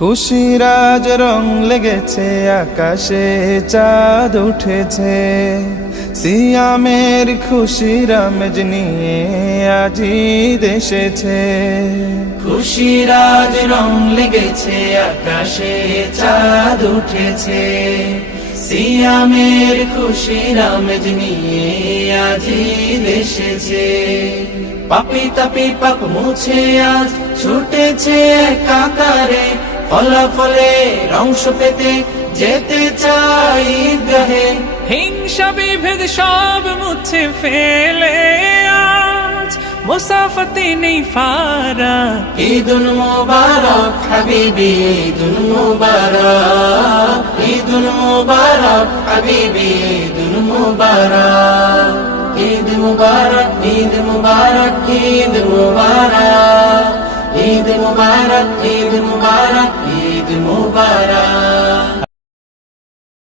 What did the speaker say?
খুশির আজ রং লেগেছে, আকাশে চাঁদ উঠেছে। সিয়ামের খুশির আমেজ নিয়ে আজি দেশেছে। খুশির আজ রং লেগেছে, আকাশে চাঁদ উঠেছে। সিয়ামের খুশির আমেজ নিয়ে আজি দেশেছে। পাপি তাপি পাপ মুছে আজ ছুটেছে কাতারে, ফলাফলে অংশ পেতে যেতে চাই ঈদগাহে। হিংসা বিভেদ সব মুছে ফেলে আজ মুসাফাতে নেই ফারাক। ঈদুল মুবারক হাবিবি, ঈদুল মুবারক, ঈদুল মুবারক হাবিবি, ঈদুল মুবারক। ঈদ মুবারক, ঈদ মুবারক, ঈদ মুবারক, ঈদ মুবারক, ঈদ মুবারক, ঈদ মুবারক।